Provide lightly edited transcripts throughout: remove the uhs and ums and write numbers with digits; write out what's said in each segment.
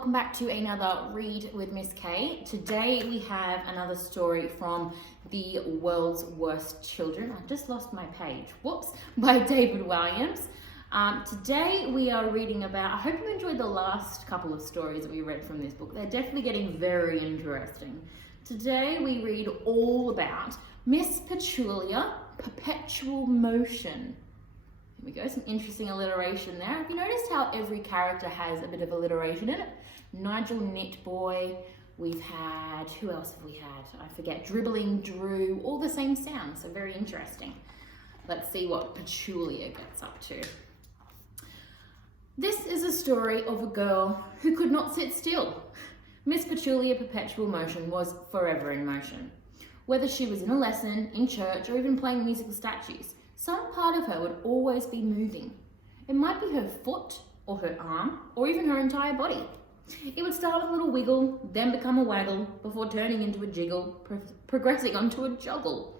welcome back to another Read with Miss K. Today we have another story from The World's Worst Children. I just lost my page, whoops, by David Williams. Today we are reading about, I hope you enjoyed the last couple of stories that we read from this book. They're definitely getting very interesting. Today we read all about Miss Petula, Perpetual Motion. Here we go, some interesting alliteration there. Have you noticed how every character has a bit of alliteration in it? Nigel Knitboy, we've had, who else have we had? I forget, Dribbling Drew, all the same sounds, so very interesting. Let's see what Petulia gets up to. This is a story of a girl who could not sit still. Miss Petulia Perpetual Motion was forever in motion. Whether she was in a lesson, in church, or even playing musical statues, some part of her would always be moving. It might be her foot, or her arm, or even her entire body. It would start with a little wiggle, then become a waggle, before turning into a jiggle, progressing onto a joggle.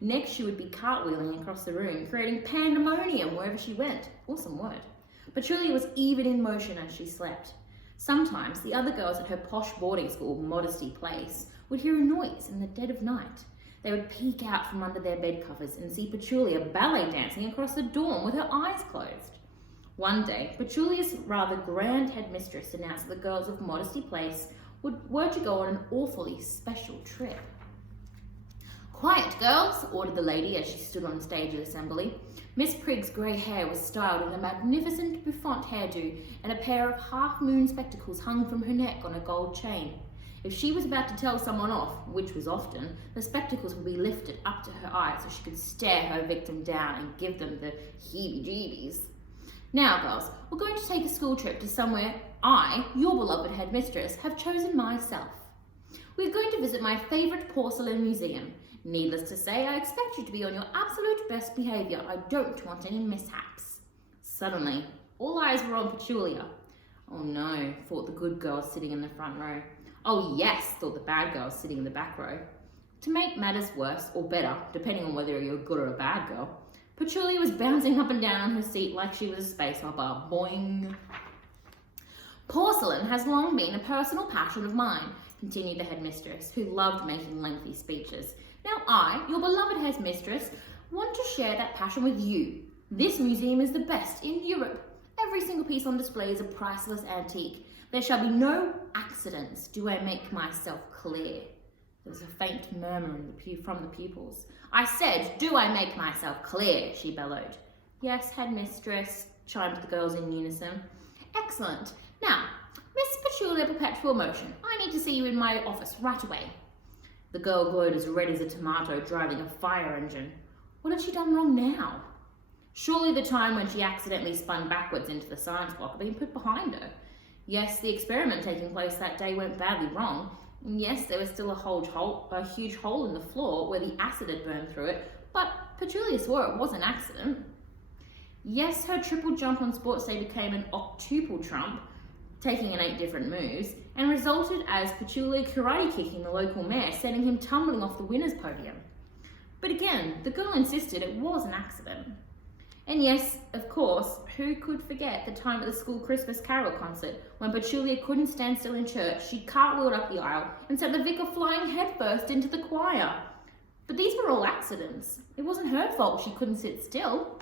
Next, she would be cartwheeling across the room, creating pandemonium wherever she went. Awesome word. Petulia was even in motion as she slept. Sometimes, the other girls at her posh boarding school, Modesty Place, would hear a noise in the dead of night. They would peek out from under their bed covers and see Petulia ballet dancing across the dorm with her eyes closed. One day, Petulia's rather grand headmistress announced that the girls of Modesty Place were to go on an awfully special trip. "Quiet, girls," ordered the lady as she stood on stage at assembly. Miss Prigg's grey hair was styled in a magnificent bouffant hairdo, and a pair of half-moon spectacles hung from her neck on a gold chain. If she was about to tell someone off, which was often, the spectacles would be lifted up to her eyes so she could stare her victim down and give them the heebie-jeebies. "Now, girls, we're going to take a school trip to somewhere I, your beloved headmistress, have chosen myself. We're going to visit my favourite porcelain museum. Needless to say, I expect you to be on your absolute best behaviour. I don't want any mishaps." Suddenly, all eyes were on Petulia. "Oh no," thought the good girls sitting in the front row. "Oh yes," thought the bad girls sitting in the back row. To make matters worse, or better, depending on whether you're a good or a bad girl, Petulia was bouncing up and down on her seat like she was a space hopper. Boing. "Porcelain has long been a personal passion of mine," continued the headmistress, who loved making lengthy speeches. "Now I, your beloved headmistress, want to share that passion with you. This museum is the best in Europe. Every single piece on display is a priceless antique. There shall be no accidents. Do I make myself clear?" There was a faint murmur from the pupils. "I said, do I make myself clear?" she bellowed. "Yes, headmistress," chimed the girls in unison. "Excellent. Now, Miss Petulia Perpetual Motion, I need to see you in my office right away." The girl glowed as red as a tomato driving a fire engine. What had she done wrong now? Surely the time when she accidentally spun backwards into the science block had been put behind her. Yes, the experiment taking place that day went badly wrong. And yes, there was still a huge hole in the floor where the acid had burned through it, but Petulia swore it was an accident. Yes, her triple jump on sports day became an octuple trump, taking in 8 different moves, and resulted as Petulia karate kicking the local mayor, sending him tumbling off the winner's podium. But again, the girl insisted it was an accident. And yes, of course, who could forget the time at the school Christmas Carol concert when Petulia couldn't stand still in church, she cartwheeled up the aisle and sent the vicar flying headfirst into the choir. But these were all accidents. It wasn't her fault she couldn't sit still.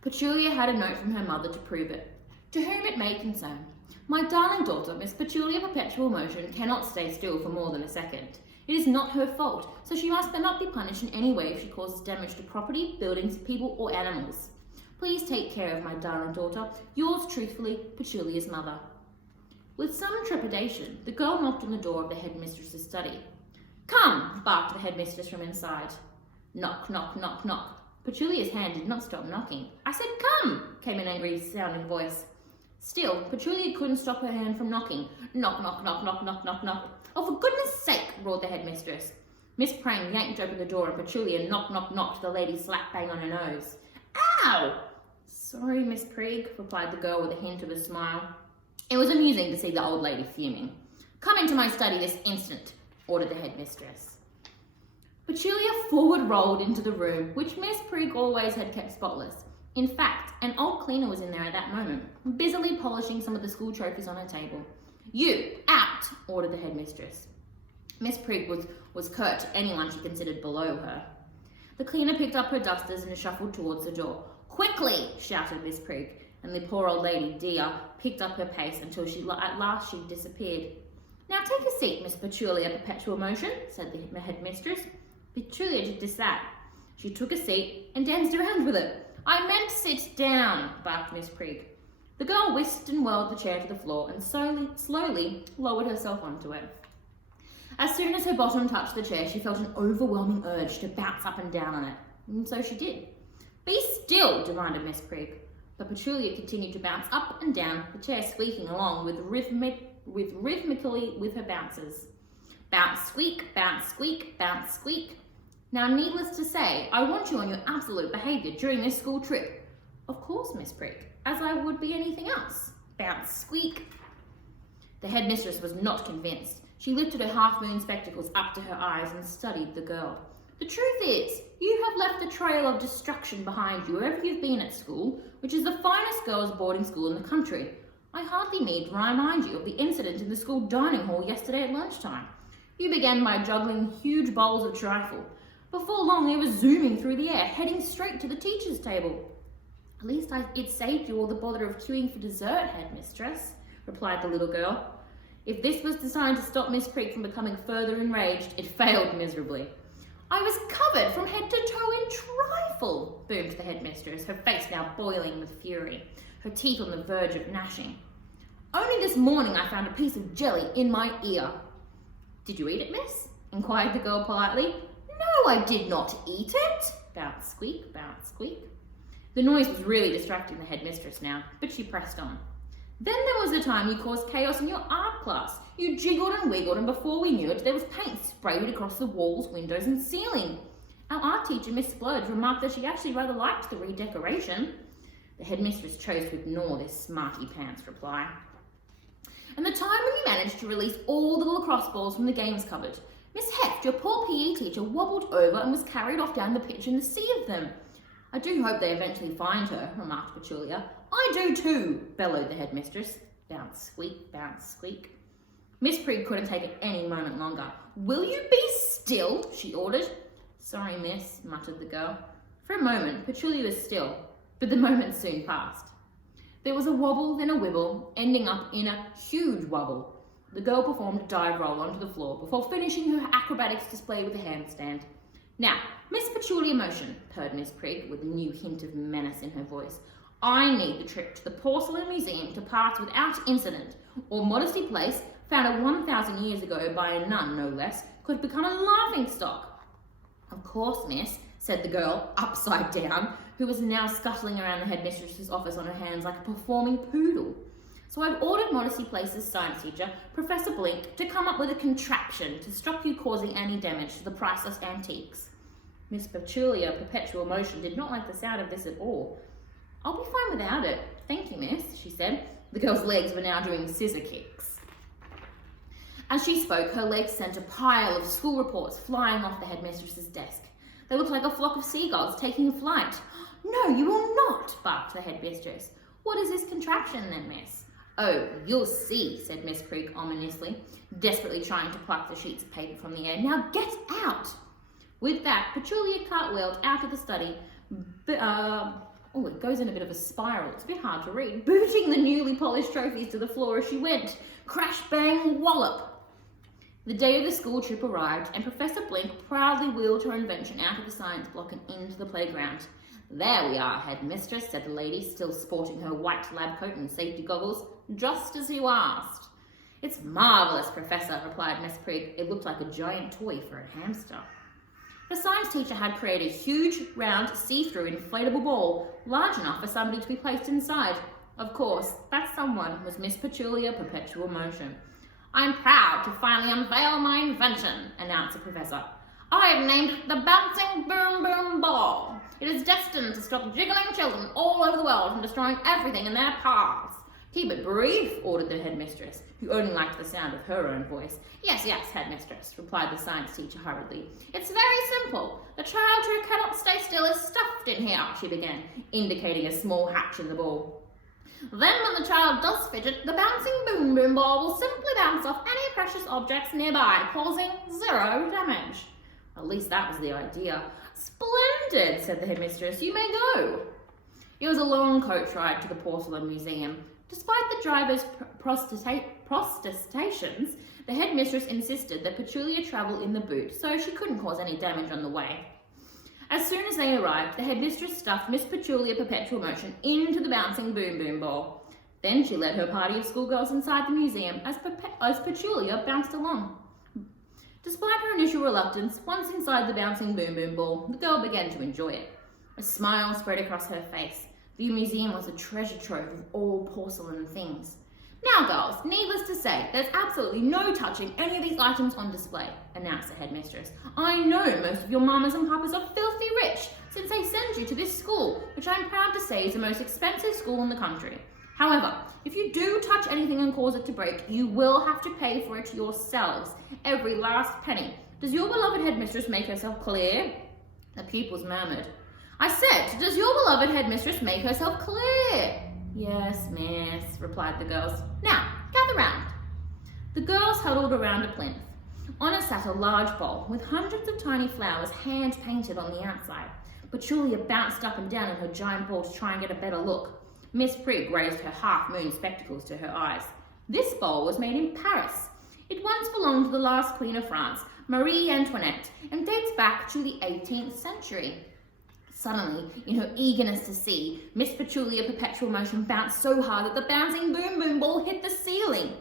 Petulia had a note from her mother to prove it. "To whom it may concern, my darling daughter, Miss Petulia Perpetual Motion, cannot stay still for more than a second. It is not her fault, so she must not be punished in any way if she causes damage to property, buildings, people, or animals. Please take care of my darling daughter. Yours truthfully, Petulia's mother." With some trepidation, the girl knocked on the door of the headmistress's study. "Come," barked the headmistress from inside. Knock, knock, knock, knock. Petulia's hand did not stop knocking. "I said come," came an angry sounding voice. Still, Petulia couldn't stop her hand from knocking. Knock, knock, knock, knock, knock, knock, knock. "Oh, for goodness sake," roared the headmistress. Miss Prang yanked open the door and Petulia knock, knock, knocked the lady slap bang on her nose. "Ow!" "Sorry, Miss Prigg," replied the girl with a hint of a smile. It was amusing to see the old lady fuming. "Come into my study this instant," ordered the headmistress. Petulia forward rolled into the room, which Miss Prigg always had kept spotless. In fact, an old cleaner was in there at that moment, busily polishing some of the school trophies on her table. "You, out!" ordered the headmistress. Miss Prig was curt to anyone she considered below her. The cleaner picked up her dusters and shuffled towards the door. "Quickly!" shouted Miss Prig, and the poor old lady, Dia, picked up her pace until at last she disappeared. "Now take a seat, Miss Petula, Perpetual motion," said the headmistress. Petula did just that. She took a seat and danced around with it. "I meant sit down," barked Miss Prig. The girl whisked and whirled the chair to the floor and slowly lowered herself onto it. As soon as her bottom touched the chair, she felt an overwhelming urge to bounce up and down on it, and so she did. "Be still," demanded Miss Prig. But Petula continued to bounce up and down, the chair squeaking along rhythmically with her bounces. Bounce, squeak, bounce, squeak, bounce, squeak. "Now, needless to say, I want you on your absolute behaviour during this school trip." "Of course, Miss Prig, as I would be anything else." Bounce, squeak. The headmistress was not convinced. She lifted her half-moon spectacles up to her eyes and studied the girl. "The truth is, you have left a trail of destruction behind you wherever you've been at school, which is the finest girls' boarding school in the country. I hardly need to remind you of the incident in the school dining hall yesterday at lunchtime. You began by juggling huge bowls of trifle. Before long, you were zooming through the air, heading straight to the teacher's table." "At least it saved you all the bother of queuing for dessert, headmistress," replied the little girl. If this was designed to stop Miss Prig from becoming further enraged, it failed miserably. "I was covered from head to toe in trifle," boomed the headmistress, her face now boiling with fury, her teeth on the verge of gnashing. "Only this morning I found a piece of jelly in my ear." "Did you eat it, miss?" inquired the girl politely. "No, I did not eat it." Bounce, squeak, bounce, squeak. The noise was really distracting the headmistress now, but she pressed on. "Then there was the time you caused chaos in your art class. You jiggled and wiggled, and before we knew it, there was paint sprayed across the walls, windows, and ceiling. Our art teacher, Miss Splurge, remarked that she actually rather liked the redecoration." The headmistress chose to ignore this smarty-pants reply. "And the time when you managed to release all the lacrosse balls from the games cupboard. Miss Heft, your poor PE teacher, wobbled over and was carried off down the pitch in the sea of them." "I do hope they eventually find her," remarked Petula. "I do too," bellowed the headmistress. Bounce, squeak, bounce, squeak. Miss Prig couldn't take it any moment longer. "Will you be still?" she ordered. "Sorry, miss," muttered the girl. For a moment, Petula was still, but the moment soon passed. There was a wobble, then a wibble, ending up in a huge wobble. The girl performed a dive roll onto the floor before finishing her acrobatics display with a handstand. "Now, Miss Petula motion," purred Miss Prig with a new hint of menace in her voice. "I need the trip to the Porcelain Museum to pass without incident, or Modesty Place, founded 1,000 years ago by a nun, no less, could become a laughingstock." "Of course, miss," said the girl, upside down, who was now scuttling around the headmistress's office on her hands like a performing poodle. "So I've ordered Modesty Place's science teacher, Professor Blink, to come up with a contraption to stop you causing any damage to the priceless antiques." Miss Petula, Perpetual motion, did not like the sound of this at all. "I'll be fine without it, thank you, miss," she said. The girl's legs were now doing scissor kicks. As she spoke, her legs sent a pile of school reports flying off the headmistress's desk. They looked like a flock of seagulls taking flight. "No, you will not," barked the headmistress. "What is this contraption then, miss?" "Oh, you'll see," said Miss Prig ominously, desperately trying to pluck the sheets of paper from the air. "Now get out!" With that, Petula cartwheeled out of the study. It goes in a bit of a spiral. It's a bit hard to read. Booting the newly polished trophies to the floor as she went. Crash, bang, wallop. The day of the school trip arrived, and Professor Blink proudly wheeled her invention out of the science block and into the playground. "There we are, headmistress," said the lady, still sporting her white lab coat and safety goggles, "just as you asked." "It's marvellous, Professor," replied Miss Prig. It looked like a giant toy for a hamster. The science teacher had created a huge, round, see-through inflatable ball, large enough for somebody to be placed inside. Of course, that someone was Miss Petula, Perpetual motion. "I'm proud to finally unveil my invention," announced the professor. "I have named it the Bouncing Boom Boom Ball. It is destined to stop jiggling children all over the world from destroying everything in their paths." "Keep it brief," ordered the headmistress, who only liked the sound of her own voice. Yes, headmistress," replied the science teacher hurriedly. "It's very simple. The child who cannot stay still is stuffed left in here, she began, indicating a small hatch in the ball. Then when the child does fidget, the bouncing boom boom ball will simply bounce off any precious objects nearby, causing 0 damage. At least that was the idea. Splendid, said the headmistress. You may go. It was a long coach ride to the Porcelain Museum. Despite the driver's protestations, the headmistress insisted that Petula travel in the boot, so she couldn't cause any damage on the way. As soon as they arrived, the headmistress stuffed Miss Petula Perpetual Motion into the bouncing boom boom ball. Then she led her party of schoolgirls inside the museum as Petula bounced along. Despite her initial reluctance, once inside the bouncing boom boom ball, the girl began to enjoy it. A smile spread across her face. The museum was a treasure trove of all porcelain things. Now, girls, needless to say, there's absolutely no touching any of these items on display, announced the headmistress. I know most of your mamas and papas are filthy rich, since they send you to this school, which I'm proud to say is the most expensive school in the country. However, if you do touch anything and cause it to break, you will have to pay for it yourselves, every last penny. Does your beloved headmistress make herself clear? The pupils murmured. I said, does your beloved headmistress make herself clear? Yes, miss, replied the girls. Now, gather round. The girls huddled around a plinth. On it sat a large bowl with hundreds of tiny flowers hand-painted on the outside. Petula bounced up and down in her giant ball to try and get a better look. Miss Prig raised her half-moon spectacles to her eyes. This bowl was made in Paris. It once belonged to the last Queen of France, Marie Antoinette, and dates back to the 18th century. Suddenly, in her eagerness to see, Miss Petula Perpetual Motion bounced so hard that the bouncing boom boom ball hit the ceiling.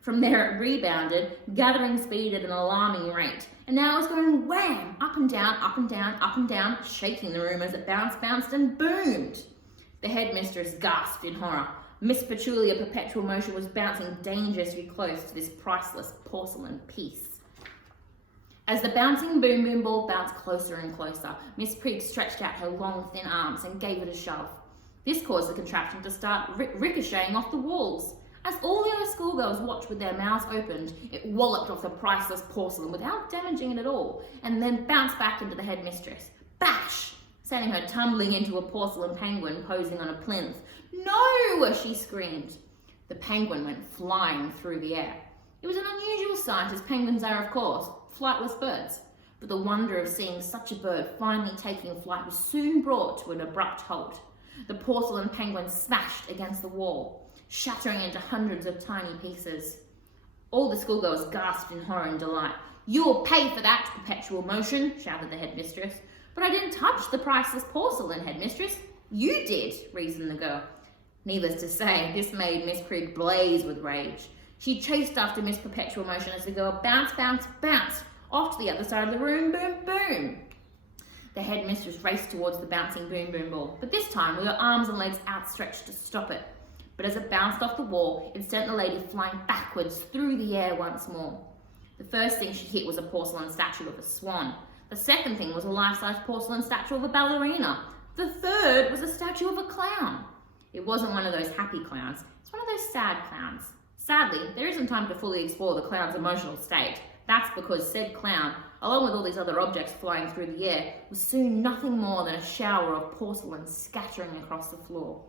From there it rebounded, gathering speed at an alarming rate, and now it was going wham, up and down, up and down, up and down, shaking the room as it bounced and boomed. The headmistress gasped in horror. Miss Petula Perpetual Motion was bouncing dangerously close to this priceless porcelain piece. As the bouncing boom boom ball bounced closer and closer, Miss Prig stretched out her long thin arms and gave it a shove. This caused the contraption to start ricocheting off the walls. As all the other schoolgirls watched with their mouths opened, it walloped off the priceless porcelain without damaging it at all, and then bounced back into the headmistress. Bash! Sending her tumbling into a porcelain penguin posing on a plinth. No! She screamed. The penguin went flying through the air. It was an unusual sight, as penguins are, of course, flightless birds. But the wonder of seeing such a bird finally taking flight was soon brought to an abrupt halt. The porcelain penguin smashed against the wall, shattering into hundreds of tiny pieces. All the schoolgirls gasped in horror and delight. You'll pay for that, Perpetual Motion, shouted the headmistress. But I didn't touch the priceless porcelain, headmistress. You did, reasoned the girl. Needless to say, this made Miss Prig blaze with rage. She chased after Miss Perpetual Motion as the girl bounced off to the other side of the room, boom, boom. The headmistress raced towards the bouncing boom, boom ball, but this time with her arms and legs outstretched to stop it. But as it bounced off the wall, it sent the lady flying backwards through the air once more. The first thing she hit was a porcelain statue of a swan. The second thing was a life-size porcelain statue of a ballerina. The third was a statue of a clown. It wasn't one of those happy clowns. It's one of those sad clowns. Sadly, there isn't time to fully explore the clown's emotional state. That's because said clown, along with all these other objects flying through the air, was soon nothing more than a shower of porcelain scattering across the floor.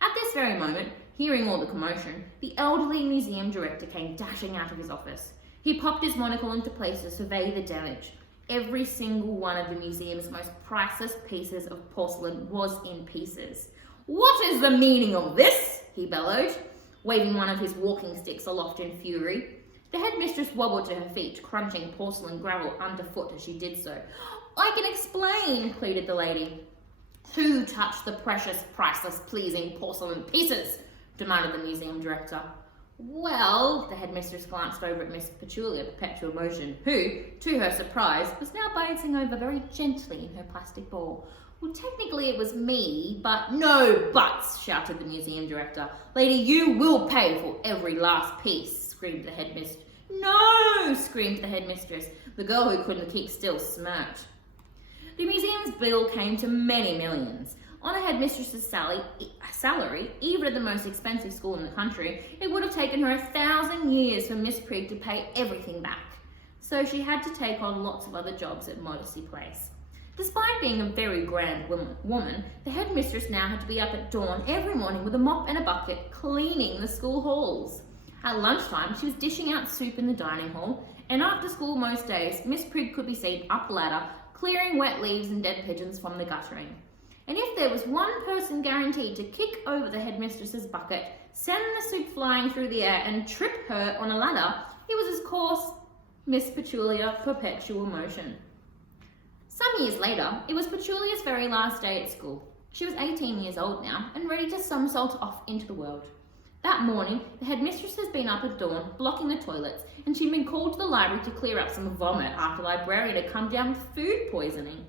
At this very moment, hearing all the commotion, the elderly museum director came dashing out of his office. He popped his monocle into place to survey the damage. Every single one of the museum's most priceless pieces of porcelain was in pieces. What is the meaning of this? He bellowed, waving one of his walking sticks aloft in fury. The headmistress wobbled to her feet, crunching porcelain gravel underfoot as she did so. I can explain, pleaded the lady. Who touched the precious, priceless, pleasing porcelain pieces? Demanded the museum director. Well, the headmistress glanced over at Miss Petula Perpetual Motion, who, to her surprise, was now bouncing over very gently in her plastic ball. Well, technically it was me, but no buts, shouted the museum director. Lady, you will pay for every last piece, screamed the headmistress. No, screamed the headmistress. The girl who couldn't keep still smirked. The museum's bill came to many millions. On a headmistress's salary, even at the most expensive school in the country, it would have taken her 1,000 years for Miss Prig to pay everything back. So she had to take on lots of other jobs at Modesty Place. Despite being a very grand woman, the headmistress now had to be up at dawn every morning with a mop and a bucket, cleaning the school halls. At lunchtime, she was dishing out soup in the dining hall, and after school most days, Miss Prig could be seen up the ladder, clearing wet leaves and dead pigeons from the guttering. And if there was one person guaranteed to kick over the headmistress's bucket, send the soup flying through the air and trip her on a ladder, it was of course Miss Petulia Perpetual Motion. Some years later, it was Petulia's very last day at school. She was 18 years old now and ready to somersault off into the world. That morning, the headmistress has been up at dawn, blocking the toilets, and she'd been called to the library to clear up some vomit after the librarian had come down with food poisoning.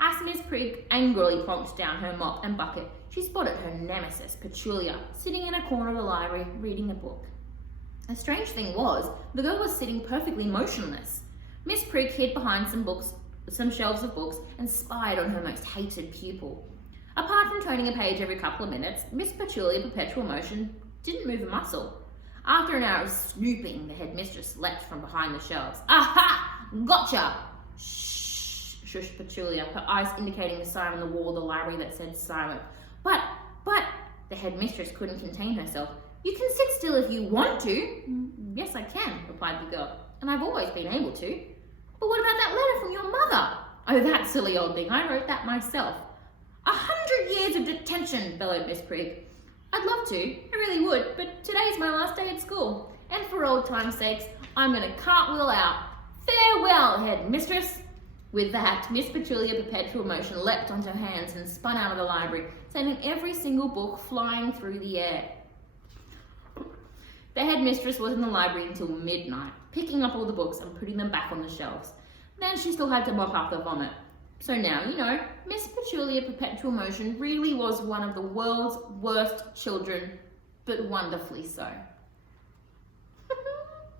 As Miss Prig angrily plonked down her mop and bucket, she spotted her nemesis, Petulia, sitting in a corner of the library reading a book. The strange thing was, the girl was sitting perfectly motionless. Miss Prig hid behind some shelves of books and spied on her most hated pupil. Apart from turning a page every couple of minutes, Miss Petulia Perpetual Motion didn't move a muscle. After an hour of snooping, the headmistress leapt from behind the shelves. Aha! Gotcha! Shh! Shushed Petulia, her eyes indicating the sign on the wall of the library that said silent. But, the headmistress couldn't contain herself. You can sit still if you want to. Yes, I can, replied the girl, and I've always been able to. But what about that letter from your mother? Oh, that silly old thing, I wrote that myself. 100 years of detention, bellowed Miss Prig. I'd love to, I really would, but today's my last day at school, and for old time's sakes, I'm going to cartwheel out. Farewell, headmistress. With that, Miss Petulia Perpetual Motion leapt onto her hands and spun out of the library, sending every single book flying through the air. The headmistress was in the library until midnight, picking up all the books and putting them back on the shelves. Then she still had to mop up the vomit. So now, you know, Miss Petulia Perpetual Motion really was one of the world's worst children, but wonderfully so.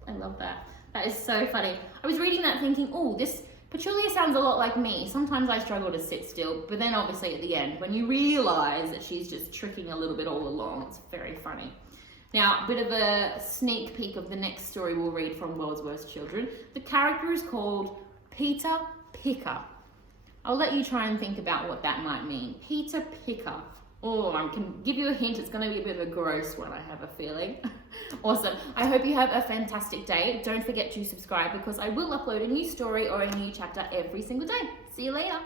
I love that. That is so funny. I was reading that thinking, oh, this Petulia sounds a lot like me. Sometimes I struggle to sit still, but then obviously at the end, when you realise that she's just tricking a little bit all along, it's very funny. Now, a bit of a sneak peek of the next story we'll read from World's Worst Children. The character is called Peter Picker. I'll let you try and think about what that might mean. Peter Picker. Oh, I can give you a hint. It's going to be a bit of a gross one, I have a feeling. Awesome. I hope you have a fantastic day. Don't forget to subscribe because I will upload a new story or a new chapter every single day. See you later.